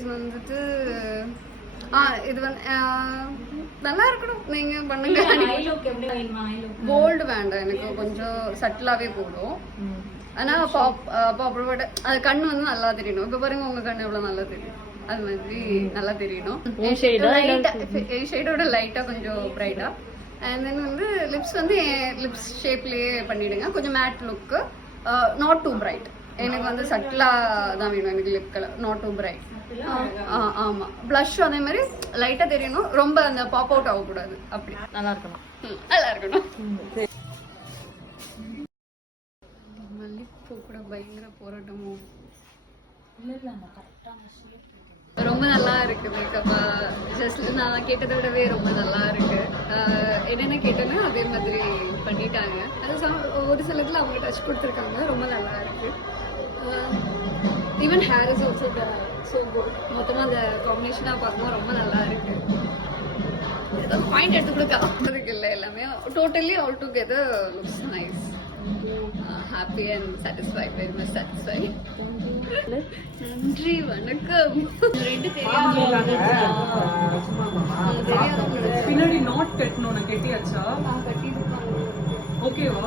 Price வந்துட்டு இது வந்து நல்லா இருக்கணும். நீங்கள் பண்ணுங்க. கோல்டு வேண்டாம், எனக்கு கொஞ்சம் சட்டிலாகவே போடும். ஆனால் பாப்போட அது கண் வந்து நல்லா தெரியணும். இப்போ பாருங்க உங்கள் கண் எவ்வளோ நல்லா தெரியும், அது மாதிரி நல்லா தெரியணும். ஷேடோட லைட்டாக கொஞ்சம் ப்ரைட்டாக. அண்ட் தென் வந்து லிப்ஸ் வந்து லிப்ஸ் ஷேப்லேயே பண்ணிவிடுங்க. கொஞ்சம் matte look, not too bright. எனக்கு வந்து சட்டிலாக தான் வேணும் எனக்கு lip colour, not too bright. ஆமாம், ப்ளஷ் அதே மாதிரி லைட்டாக தெரியணும், ரொம்ப அந்த பாப் அவுட் ஆகக்கூடாது. அப்படி நல்லா இருக்கணும். நல்லா இருக்கணும். மல்லிப்பூ கூட பயங்கர போராட்டமும். ரொம்ப நல்லா இருக்கு மேக்கப். ஜஸ்ட் நான் கேட்டதை விடவே ரொம்ப நல்லா இருக்கு. என்னென்ன கேட்டேன்னா அதே மாதிரி பண்ணிட்டாங்க. அது ஒரு சில இதில் அவங்க டச் கொடுத்துருக்காங்க, ரொம்ப நல்லா இருக்கு. Even hair is also so good. மொத்தமாக அந்த காம்பினேஷனாக பார்க்கும்போது ரொம்ப நல்லா இருக்கு. ஏதாவது பாயிண்ட் எடுத்து கொடுக்க இல்லை, எல்லாமே totally all together looks nice. Happy and satisfied, very much satisfied. நன்றி, வணக்கம். பின்னாடி நாட் கட்டணும், கட்டியாச்சா? ஓகேவா?